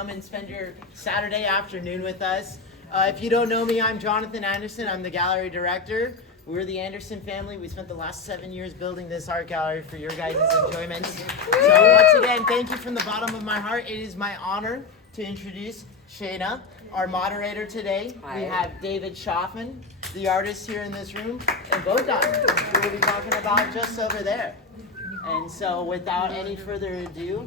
come and spend your Saturday afternoon with us. If you don't know me, I'm Jonathan Anderson. I'm the gallery director. We're the Anderson family. We spent the last 7 years building this art gallery for your guys' enjoyment. So once again, thank you from the bottom of my heart. It is my honor to introduce Shana, our moderator today. Hi. We have David Schoffman, the artist here in this room, and Bodan, who we'll be talking about just over there. And so without any further ado,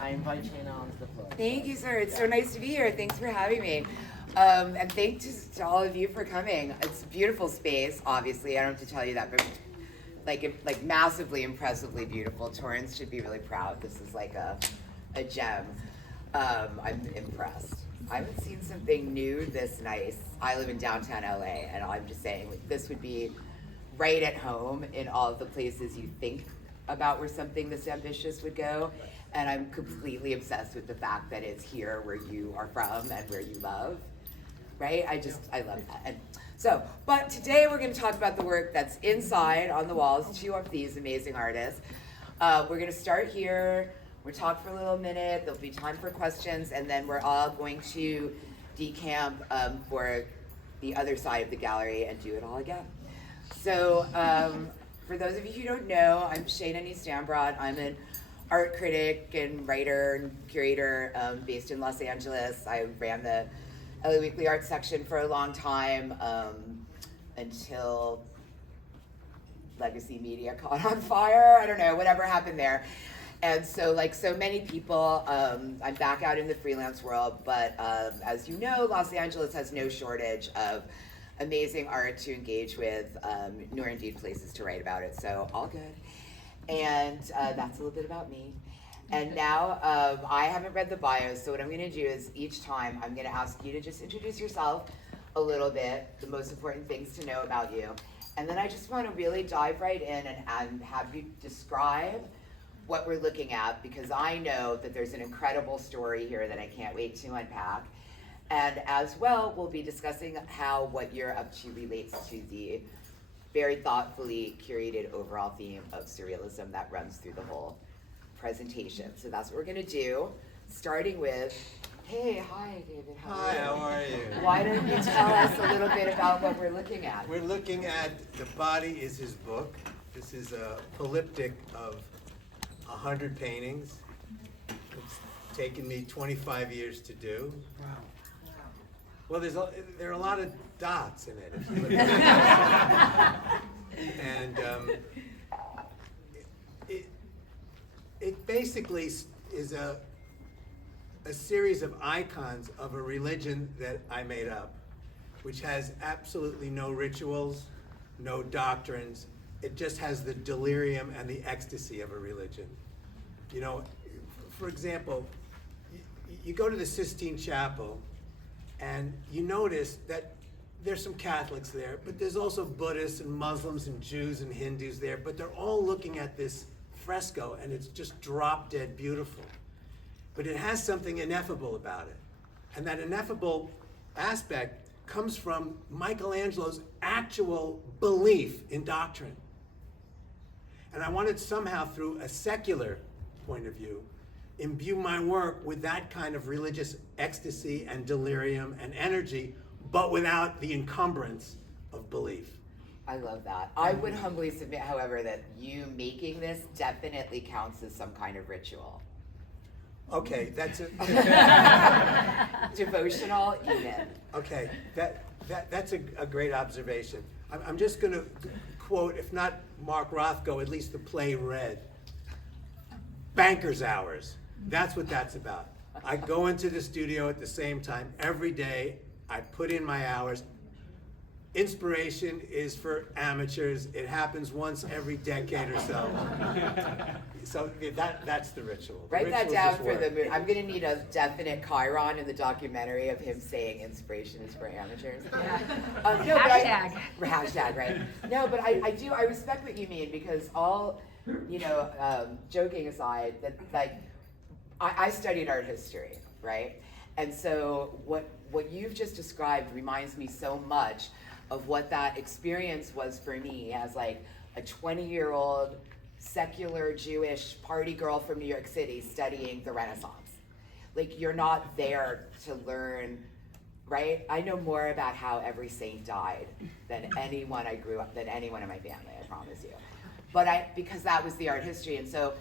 I invite Shana onto the floor. Thank you, sir. It's so nice to be here. Thanks for having me. And thanks to all of you for coming. It's a beautiful space, obviously. I don't have to tell you that, but like massively, impressively beautiful. Torrance should be really proud. This is like a gem. I'm impressed. I haven't seen something new this nice. I live in downtown LA, and I'm just saying this would be right at home in all of the places you think about where something this ambitious would go. And I'm completely obsessed with the fact that it's here where you are from and where you love, right? I love that. And so, but today we're gonna talk about the work that's inside on the walls, two of these amazing artists. We're gonna start here, we'll talk for a little minute, there'll be time for questions, and then we're all going to decamp for the other side of the gallery and do it all again. So, for those of you who don't know, I'm Shana Nye Dambrot. I'm an art critic and writer and curator based in Los Angeles. I ran the LA Weekly Art section for a long time until legacy media caught on fire. I don't know, whatever happened there. And so like so many people, I'm back out in the freelance world, but as you know, Los Angeles has no shortage of amazing art to engage with, nor indeed places to write about it, so all good. And that's a little bit about me. And now, I haven't read the bios, so what I'm gonna do is each time I'm gonna ask you to just introduce yourself a little bit, the most important things to know about you. And then I just wanna really dive right in and have you describe what we're looking at, because I know that there's an incredible story here that I can't wait to unpack. And as well, we'll be discussing how what you're up to relates to the very thoughtfully curated overall theme of surrealism that runs through the whole presentation. So that's what we're gonna do, starting with, hey, hi David, How are you? Why don't you tell us a little bit about what we're looking at? We're looking at The Body is His Book. This is a polyptych of 100 paintings. It's taken me 25 years to do. Wow. Well, there are a lot of dots in it. If you look at it. And it basically is a series of icons of a religion that I made up, which has absolutely no rituals, no doctrines. It just has the delirium and the ecstasy of a religion. You know, for example, you go to the Sistine Chapel, and you notice that there's some Catholics there, but there's also Buddhists and Muslims and Jews and Hindus there, but they're all looking at this fresco, and it's just drop dead beautiful. But it has something ineffable about it. And that ineffable aspect comes from Michelangelo's actual belief in doctrine. And I wanted somehow, through a secular point of view, imbue my work with that kind of religious ecstasy and delirium and energy, but without the encumbrance of belief. I love that. I would humbly submit, however, that you making this definitely counts as some kind of ritual. Okay, that's a Devotional, even. okay. That's a great observation. I'm just going to quote, if not Mark Rothko, at least the play Red. Banker's hours. That's what that's about. I go into the studio at the same time every day. I put in my hours. Inspiration is for amateurs. It happens once every decade or so. So that's the ritual. Write that down for the movie. I'm gonna need a definite chyron in the documentary of him saying inspiration is for amateurs. Hashtag. Hashtag, right? No, but I respect what you mean, because all, joking aside, that like, I studied art history, right? And so what you've just described reminds me so much of what that experience was for me as like a 20-year-old secular Jewish party girl from New York City studying the Renaissance. like you're not there to learn, right? I know more about how every saint died than anyone I grew up, than anyone in my family, I promise you. But because that was the art history, and so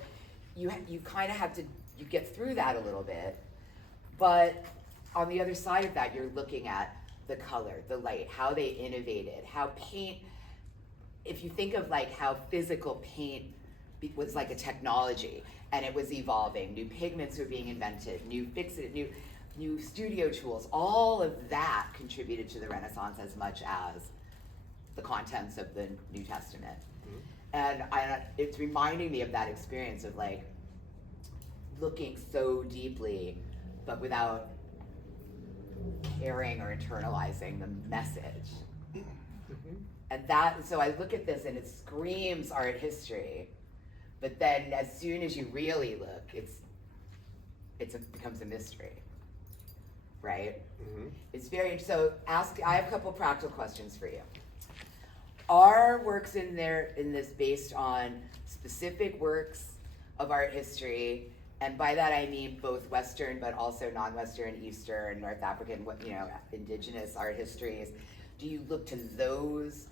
you kind of have to, you get through that a little bit, but on the other side of that, you're looking at the color, the light, how they innovated, how paint, if you think of like how physical paint was like a technology, and it was evolving, new pigments were being invented, new new studio tools, all of that contributed to the Renaissance as much as the contents of the New Testament. And it's reminding me of that experience of like looking so deeply, but without caring or internalizing the message. And so I look at this and it screams art history, but then as soon as you really look, it becomes a mystery, right? It's very, so I have a couple practical questions for you. Are works in this based on specific works of art history? And by that I mean both Western, but also non-Western, Eastern, North African, indigenous art histories. Do you look to those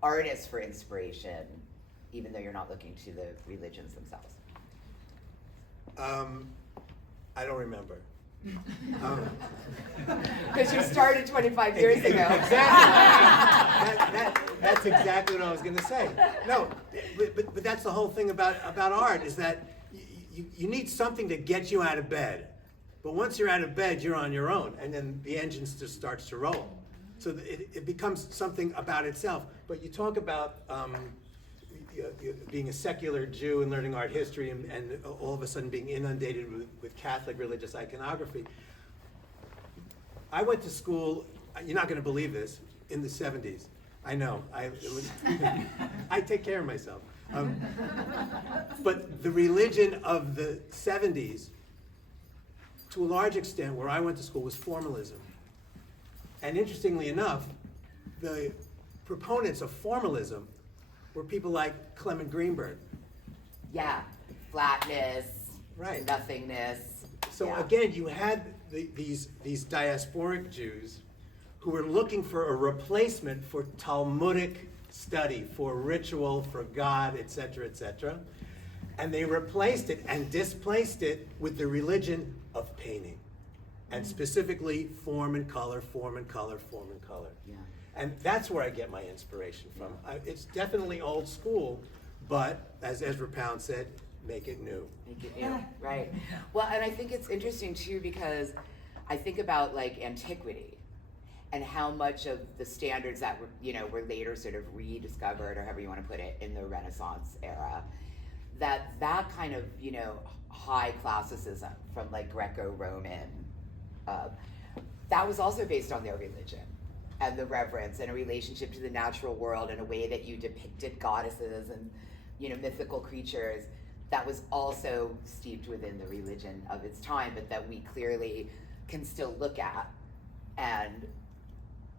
artists for inspiration, even though you're not looking to the religions themselves? I don't remember. Because you started 25 years ago. Exactly. That's exactly what I was going to say. No, but that's the whole thing about art, is that you need something to get you out of bed. But once you're out of bed, you're on your own, and then the engine just starts to roll. So it becomes something about itself. But you talk about being a secular Jew and learning art history, and all of a sudden being inundated with Catholic religious iconography. I went to school, you're not going to believe this, in the 70s. I know, I take care of myself. But the religion of the 70s, to a large extent, where I went to school, was formalism. And interestingly enough, the proponents of formalism were people like Clement Greenberg. Yeah, flatness, right, nothingness. So again, you had these diasporic Jews who were looking for a replacement for Talmudic study, for ritual, for God, etc., etc. And they replaced it and displaced it with the religion of painting. And specifically form and color, form and color, form and color. Yeah. And that's where I get my inspiration from. It's definitely old school, but as Ezra Pound said, make it new. Make it new, right. Well, and I think it's interesting too, because I think about like antiquity and how much of the standards that were later sort of rediscovered, or however you want to put it, in the Renaissance era, that kind of, high classicism from like Greco-Roman, that was also based on their religion and the reverence and a relationship to the natural world in a way that you depicted goddesses and mythical creatures, that was also steeped within the religion of its time, but that we clearly can still look at and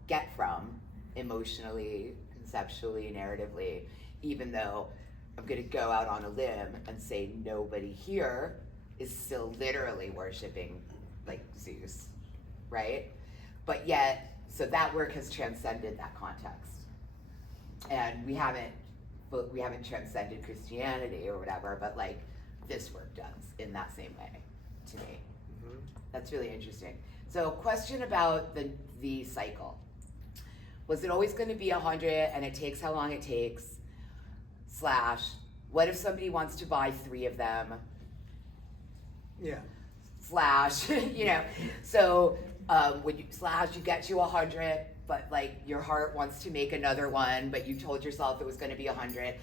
get from emotionally, conceptually, narratively, even though I'm going to go out on a limb and say nobody here is still literally worshiping like Zeus, right? But yet, so that work has transcended that context, and we haven't transcended Christianity or whatever, but like this work does in that same way, to me. That's really interesting. So, question about the cycle. Was it always going to be 100 and it takes how long it takes? / what if somebody wants to buy 3 of them? Yeah. / so would you you get to 100, but like your heart wants to make another one, but you told yourself it was going to be 100.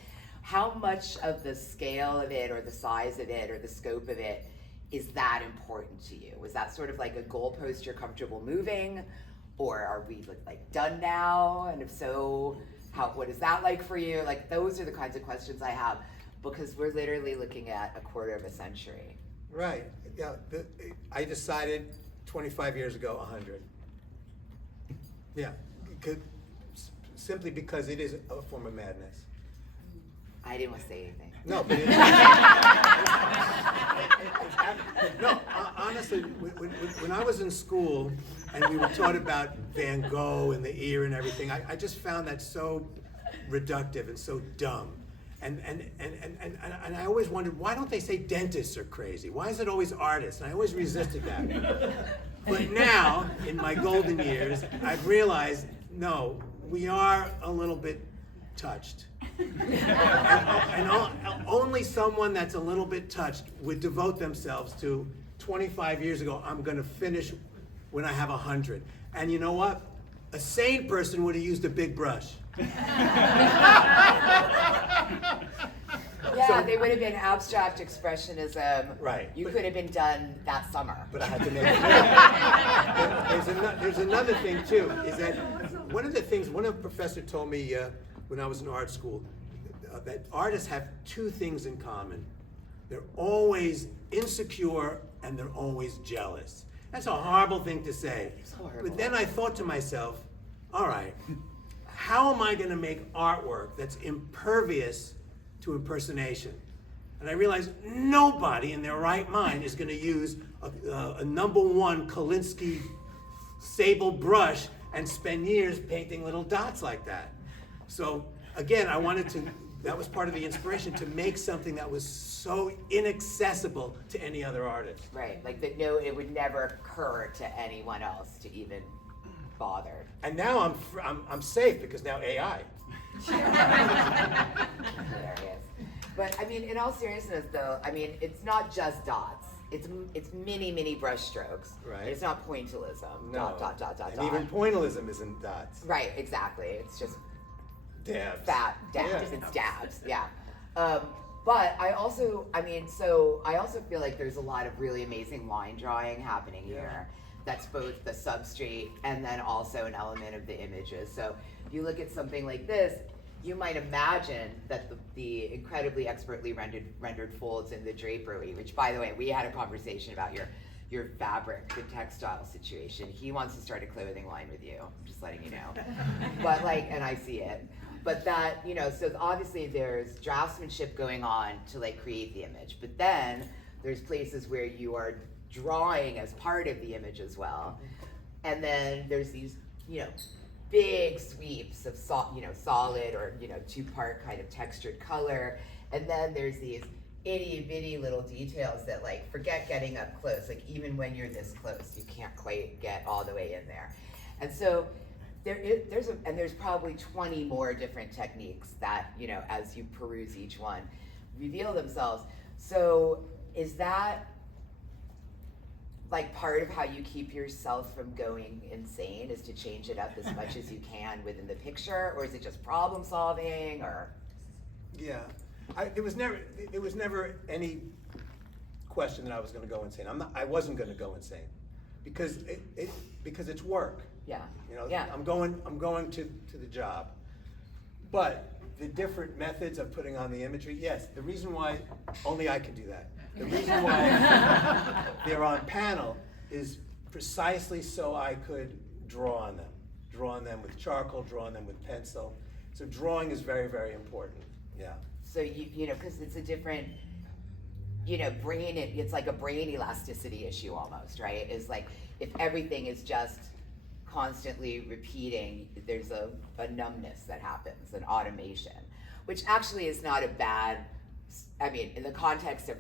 How much of the scale of it, or the size of it, or the scope of it is that important to you? Was that sort of like a goalpost you're comfortable moving, or are we like done now? And if so, what is that like for you? Like, those are the kinds of questions I have, because we're literally looking at a quarter of a century. Right. Yeah. I decided 25 years ago 100. Yeah. Simply because it is a form of madness. I didn't want to say anything. No, but honestly, when I was in school and we were taught about Van Gogh and the ear and everything, I just found that so reductive and so dumb. And I always wondered, why don't they say dentists are crazy? Why is it always artists? And I always resisted that. But now, in my golden years, I've realized, no, we are a little bit touched. And only someone that's a little bit touched would devote themselves to 25 years ago, I'm going to finish when I have 100. And you know what? A sane person would have used a big brush. Yeah, they would have been abstract expressionism. Right. You could have been done that summer. But I had to make it. There's another thing too, is that one professor told me when I was in art school, that artists have two things in common. They're always insecure and they're always jealous. That's a horrible thing to say. It's horrible. But then I thought to myself, all right, how am I going to make artwork that's impervious to impersonation? And I realized nobody in their right mind is going to use a #1 Kolinsky sable brush and spend years painting little dots like that. So again, that was part of the inspiration to make something that was so inaccessible to any other artist. Right, like that. No, it would never occur to anyone else to even bother. And now I'm safe because now AI. Hilarious. But I mean, in all seriousness, though, I mean, it's not just dots. It's many brush strokes. Right. It's not pointillism. No. Dot. And even pointillism isn't dots. Right. Exactly. It's just Dabs. dabs. Yeah. It's dabs. Yeah. But I also feel like there's a lot of really amazing line drawing happening here. That's both the substrate and then also an element of the images. So if you look at something like this, you might imagine that the incredibly expertly rendered folds in the drapery, which, by the way, we had a conversation about your fabric, the textile situation. He wants to start a clothing line with you. I'm just letting you know. But and I see it. But that, so obviously there's draftsmanship going on to create the image. But then there's places where you are drawing as part of the image as well. And then there's these, big sweeps of solid or two-part kind of textured color, and then there's these itty-bitty little details that forget getting up close. Even when you're this close, you can't quite get all the way in there. And so there's probably 20 more different techniques that as you peruse each one, reveal themselves. So is that part of how you keep yourself from going insane, is to change it up as much as you can within the picture, or is it just problem solving, or? Yeah, there was never any question that I was going to go insane. I wasn't going to go insane because it's work. Yeah. Yeah. I'm going to the job, but the different methods of putting on the imagery. Yes, the reason why only I can do that. The reason why they're on panel is precisely so I could draw on them with charcoal, draw on them with pencil. So drawing is very, very important. Yeah. So because it's a different, it's like a brain elasticity issue almost, right? It's if everything is just constantly repeating, there's a numbness that happens, an automation, which actually is not a bad, in the context of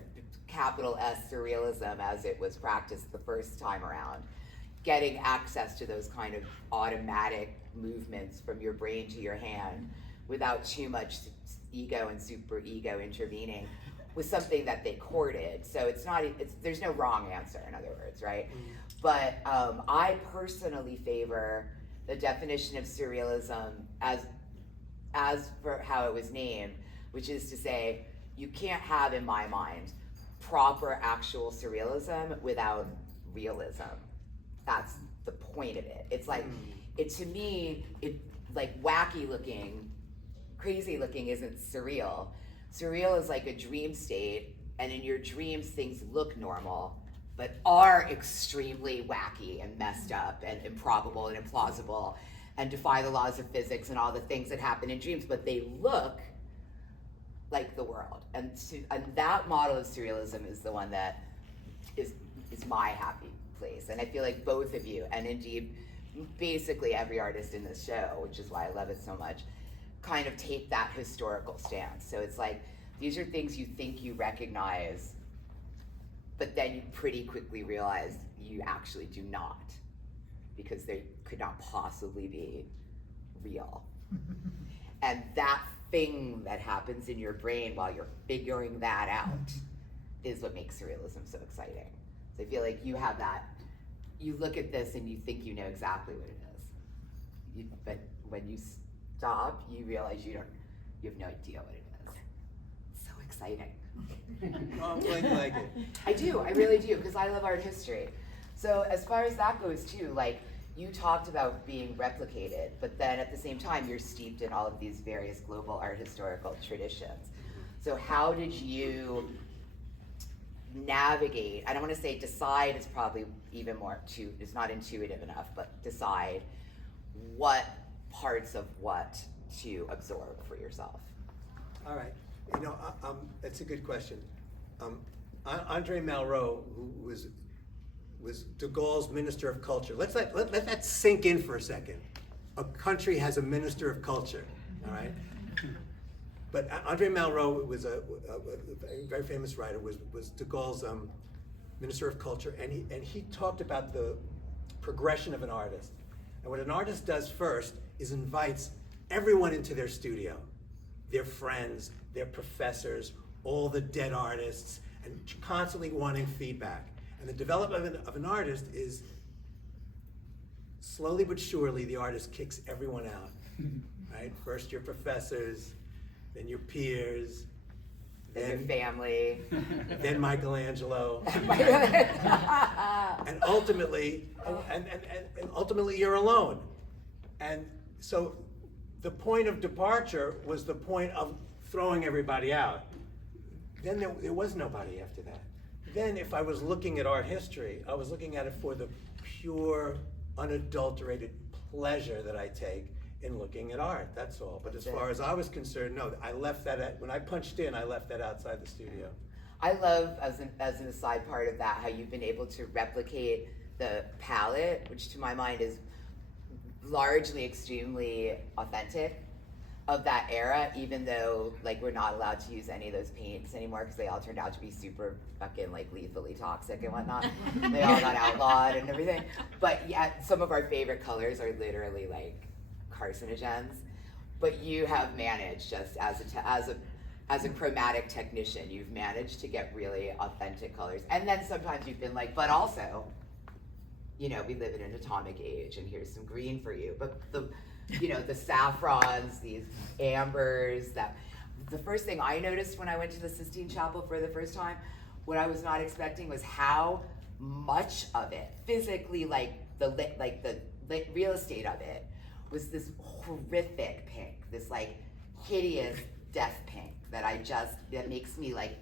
capital S surrealism as it was practiced the first time around, getting access to those kind of automatic movements from your brain to your hand without too much ego and super ego intervening was something that they courted. So there's no wrong answer, in other words, right? Mm-hmm. But I personally favor the definition of surrealism as for how it was named, which is to say, you can't have, in my mind, proper actual surrealism without realism. That's the point of it. It's to me, wacky looking, crazy looking isn't surreal. Surreal is like a dream state, and in your dreams things look normal, but are extremely wacky and messed up and improbable and implausible and defy the laws of physics and all the things that happen in dreams, but they look like the world. And that model of surrealism is the one that is my happy place. And I feel like both of you, and indeed basically every artist in this show, which is why I love it so much, kind of take that historical stance. So it's like, these are things you think you recognize, but then you pretty quickly realize you actually do not, because they could not possibly be real. And that thing that happens in your brain while you're figuring that out is what makes surrealism so exciting. So I feel like you have that, you look at this and you think you know exactly what it is. But when you stop, you realize you have no idea what it is. It's so exciting. Oh, I'm glad you like it. I do, I really do, because I love art history. So as far as that goes too, like, you talked about being replicated, but then at the same time, you're steeped in all of these various global art historical traditions. So how did you navigate, I don't want to say decide, it's probably even more, it's not intuitive enough, but decide what parts of what to absorb for yourself? All right. You know, that's a good question. Andre Malraux, who was de Gaulle's Minister of Culture. Let that sink in for a second. A country has a Minister of Culture, all right? But Andre Malraux was a very famous writer, was de Gaulle's Minister of Culture, and he talked about the progression of an artist. And what an artist does first is invites everyone into their studio, their friends, their professors, all the dead artists, and constantly wanting feedback. And the development of an artist is slowly but surely the artist kicks everyone out, right? First your professors, then your peers, Then your family. then Michelangelo, and ultimately you're alone. And so the point of departure was the point of throwing everybody out. Then there was nobody after that. Then if I was looking at art history, I was looking at it for the pure, unadulterated pleasure that I take in looking at art, that's all. But as far as I was concerned, no, I left that, when I punched in, I left that outside the studio. I love, as an aside part of that, how you've been able to replicate the palette, which to my mind is largely extremely authentic of that era, even though like we're not allowed to use any of those paints anymore because they all turned out to be super fucking like lethally toxic and whatnot. They all got outlawed and everything. But yeah, some of our favorite colors are literally like carcinogens. But you have managed, just as a chromatic technician, you've managed to get really authentic colors. And then sometimes you've been like, but also, you know, we live in an atomic age and here's some green for you. But the saffrons, these ambers, the first thing I noticed when I went to the Sistine Chapel for the first time, what I was not expecting was how much of it, physically, the real estate of it, was this horrific pink, this like hideous death pink that makes me like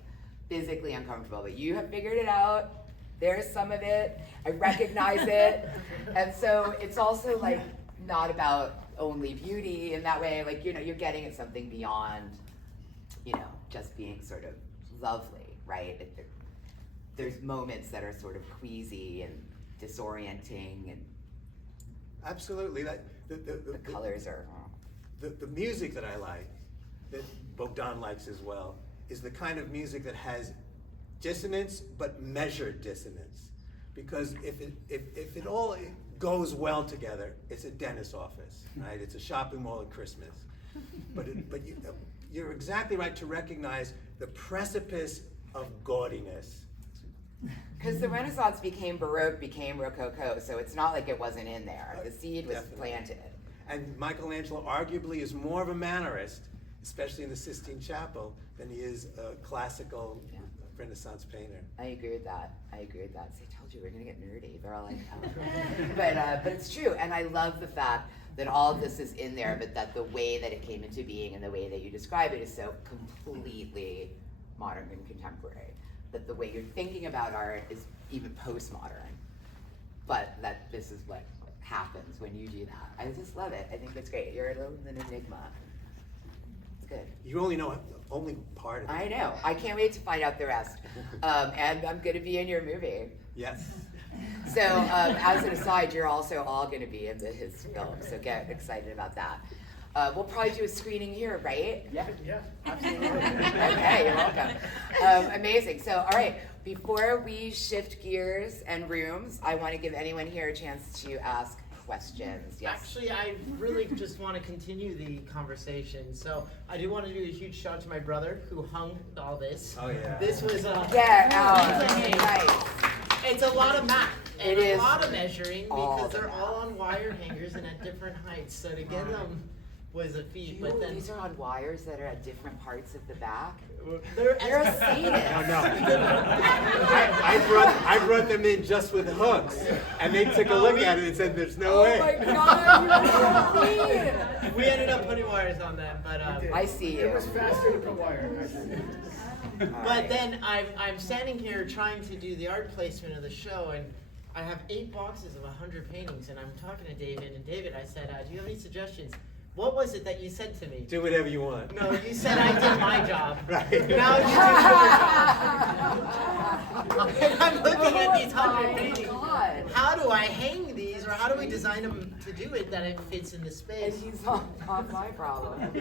physically uncomfortable. But you have figured it out. There's some of it. I recognize it. And so it's also like not about only beauty in that way, like, you know, you're getting at something beyond, you know, just being sort of lovely, right? There's moments that are sort of queasy and disorienting, and Absolutely, the colors are. The music that I like, that Bogdan likes as well, is the kind of music that has dissonance, but measured dissonance. Because if it all goes well together, it's a dentist's office, right? It's a shopping mall at Christmas. But you're exactly right to recognize the precipice of gaudiness. Because the Renaissance became Baroque, became Rococo, so it's not like it wasn't in there. The seed was planted. And Michelangelo arguably is more of a mannerist, especially in the Sistine Chapel, than he is a classical Renaissance painter. I agree with that. See, I told you we're gonna get nerdy. They're all like, oh. But it's true, and I love the fact that all of this is in there, but that the way that it came into being and the way that you describe it is so completely modern and contemporary. That the way you're thinking about art is even postmodern, but that this is what happens when you do that. I just love it. I think that's great. You're an enigma. good. You only know only part of it. I know. I can't wait to find out the rest. And I'm going to be in your movie. Yes. So, as an aside, you're also all going to be in his film, so get excited about that. We'll probably do a screening here, right? Yeah. Absolutely. Okay, you're welcome. Amazing. So, all right, before we shift gears and rooms, I want to give anyone here a chance to ask questions. Yes. Actually, I really just want to continue the conversation. So I do want to do a huge shout out to my brother who hung all this. Oh, yeah. This was Get out. Nice. It's a lot of math and It a is lot of measuring all because the they're math. all on wire hangers and at different heights. So to get them was a feat. But then These are on wires that are at different parts of the back. they're You're a sadist. No. I brought them in just with hooks, and they took a look at it and said, "There's no way." Oh my God, you're so mean. we ended up putting wires on them, but I see you. It was faster to put wire. But then I'm standing here trying to do the art placement of the show, and I have 8 boxes of 100 paintings, and I'm talking to David, and David, I said, do you have any suggestions? What was it that you said to me? Do whatever you want. No, you said I did my job. Right. Now you do your job. And I'm looking at these 100 paintings. God. How do I hang these, or how do we design them to do it that it fits in the And space? he's on my problem.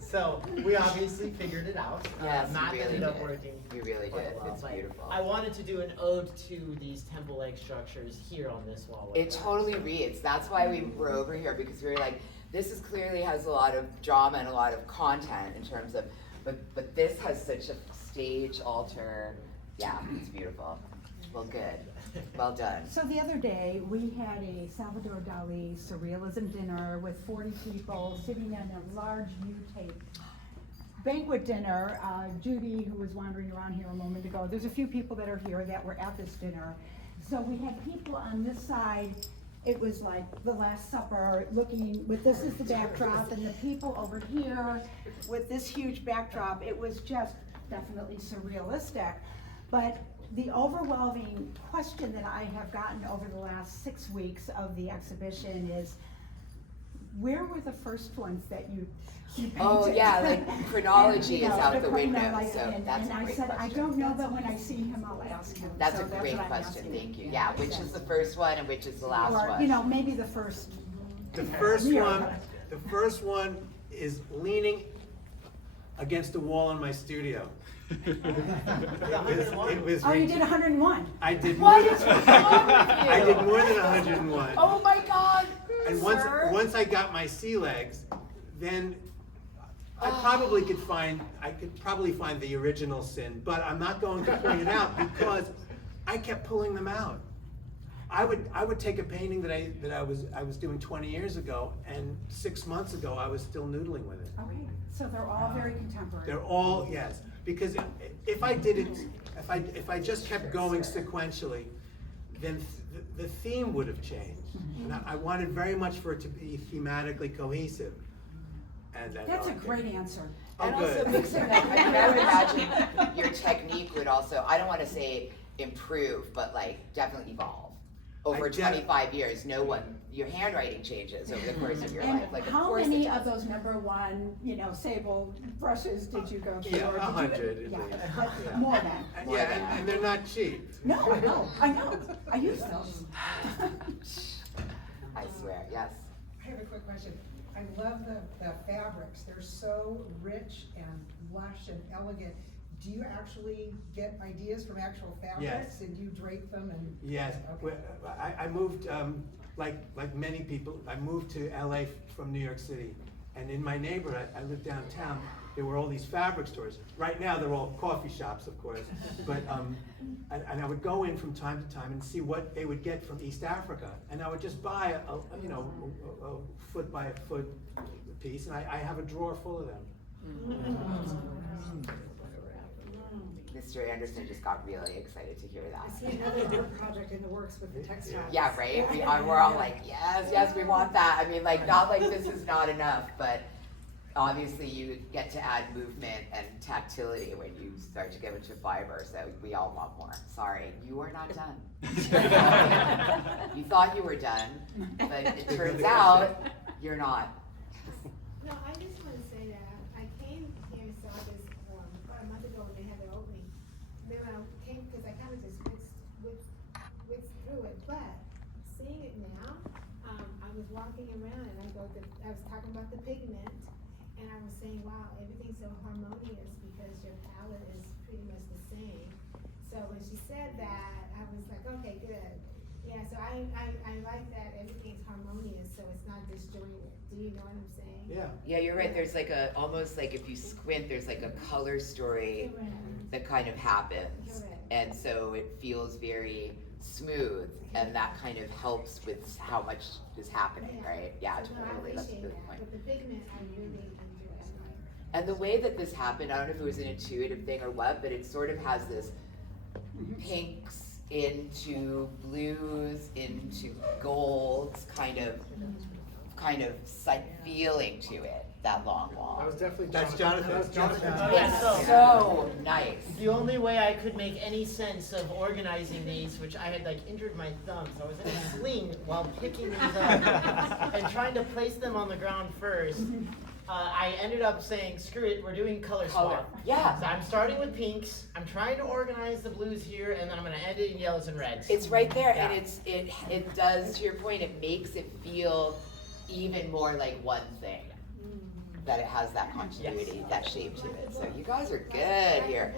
So we obviously figured it out. Yes, Math you really ended up did. working. You really quite did. well, It's but beautiful. I wanted to do an ode to these temple-like structures here on this wall. It totally reads. That's why we were over here, because we were like, this is clearly has a lot of drama and a lot of content in terms of, but this has such a stage altar. Yeah, it's beautiful. Well, good. Well done. So the other day, we had a Salvador Dali surrealism dinner with 40 people sitting in a large U-tape banquet dinner. Judy, who was wandering around here a moment ago, there's a few people that are here that were at this dinner. So we had people on this side, it was like the Last Supper, looking with this as the backdrop, and the people over here with this huge backdrop. It was just definitely surrealistic. But the overwhelming question that I have gotten over the last 6 weeks of the exhibition is, where were the first ones that you painted? Oh yeah, like chronology And, is out the window, like, so and that's a I great said, I question. don't know, but when I see him, I'll ask him. That's So a great what I'm question, asking. thank you. Yeah, which is the first one and which is the last Or, one? you know, maybe the first. The first Yeah. one is leaning against the wall in my studio. It was Oh, you did 101. I did What more is than, wrong with you? I did more than 101. Oh my God, And sir. once I got my sea legs, then I could probably find the original sin, but I'm not going to point it out because I kept pulling them out. I would take a painting that I was doing 20 years ago, and 6 months ago I was still noodling with it. Okay, so they're all very contemporary. They're all, yes, because if I just kept going sequentially, then the theme would have changed. And I wanted very much for it to be thematically cohesive. And That's a great answer. Oh, And also good. mixing that, I mean, I would imagine your technique would also, I don't want to say improve, but like definitely evolve. Over I def- 25 years, your handwriting changes over the course of your life. And Like, of how course it many does. of those #1, sable brushes did you go through? Yeah, or did you- 100 at Yeah, least. but Yeah. more than. Yeah, and they're not cheap. No, I know, I use those. I swear, yes. I have a quick question. I love the fabrics. They're so rich and lush and elegant. Do you actually get ideas from actual fabrics? Yes. And you drape them and? Yes, Okay. I moved, like many people, I moved to LA from New York City. And in my neighborhood, I lived downtown, there were all these fabric stores. Right now, they're all coffee shops, of course. But, and I would go in from time to time and see what they would get from East Africa. And I would just buy a foot by a foot piece, and I have a drawer full of them. Mr. Anderson just got really excited to hear I that. see another art project in the works with the textiles. Yeah, right? We're all like, yes, we want that. I mean, like, not like this is not enough, but obviously you get to add movement and tactility when you start to get into fiber, so we all want more. Sorry, you are not done. You thought you were done, but it turns out you're not. No, I just want to say that walking around and I was talking about the pigment, and I was saying, wow, everything's so harmonious because your palette is pretty much the same. So when she said that, I was like, okay, good. Yeah, so I like that everything's harmonious, so it's not disjointed. Do you know what I'm saying? Yeah. Yeah, you're right. There's like almost like if you squint, there's like a color story Correct. that kind of happens. Correct. And so it feels very smooth, and that kind of helps with how much is happening, right? Yeah, So, no, totally. I That's a appreciate good that. point. But the pigment, I really enjoy. And the way that this happened, I don't know if it was an intuitive thing or what, but it sort of has this pinks into blues into golds kind of feeling to it, that long wall. That was definitely That's Jonathan. Jonathan. That was Jonathan. Oh, yeah, It's so nice. The only way I could make any sense of organizing these, which I had like injured my thumb, so I was in a sling while picking these up and trying to place them on the ground first. I ended up saying, screw it, we're doing color swap. Yeah. So I'm starting with pinks, I'm trying to organize the blues here, and then I'm gonna end it in yellows and reds. It's right there, Yeah. and it does, to your point, it makes it feel even more like one thing. That it has that continuity, Yes. that shape to it. So you guys are good here.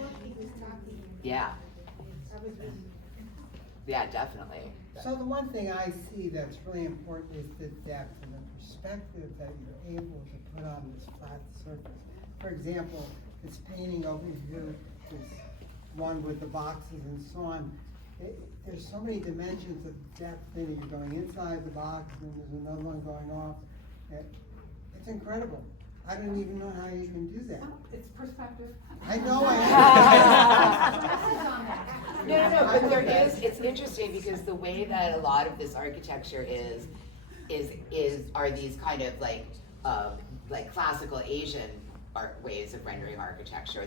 Yeah. Yeah, definitely. So the one thing I see that's really important is the depth and the perspective that you're able to put on this flat surface. For example, this painting over here, this one with the boxes and so on, there's so many dimensions of depth in it. You're going inside the box and there's another one going off. It's incredible. I don't even know how you can do that. It's perspective. I know No, but there is, it's interesting because the way that a lot of this architecture are these kind of like classical Asian art ways of rendering architecture,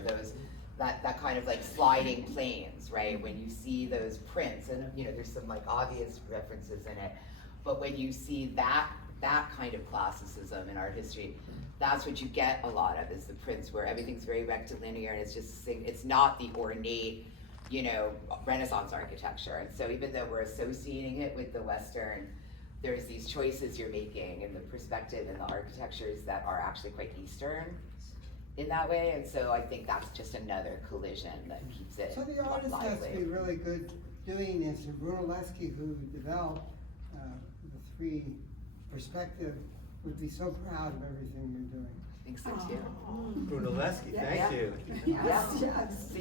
that kind of like sliding planes, right? When you see those prints, and there's some like obvious references in it, but when you see that kind of classicism in art history, that's what you get a lot of, is the prints where everything's very rectilinear and it's not the ornate, Renaissance architecture. And so even though we're associating it with the Western, there's these choices you're making in the perspective and the architectures that are actually quite Eastern in that way. And so I think that's just another collision that keeps it So the artist has to be lively. really good doing this, and Brunelleschi, who developed the three perspective, would be so proud of everything you're doing. I think so too. Brunelleschi, thank Yeah. you. Yeah. Yes. So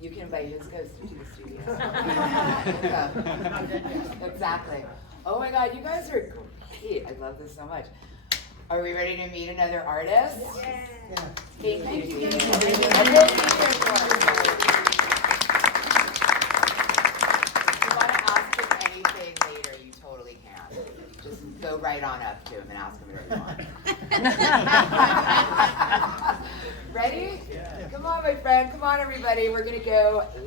you can invite his ghost to the studio. Exactly. Oh my God, you guys are great. I love this so much. Are we ready to meet another artist? Yeah. Thank you. Go right on up to him and ask him whatever you want. Ready? Yeah. Come on, my friend. Come on, everybody. We're going to go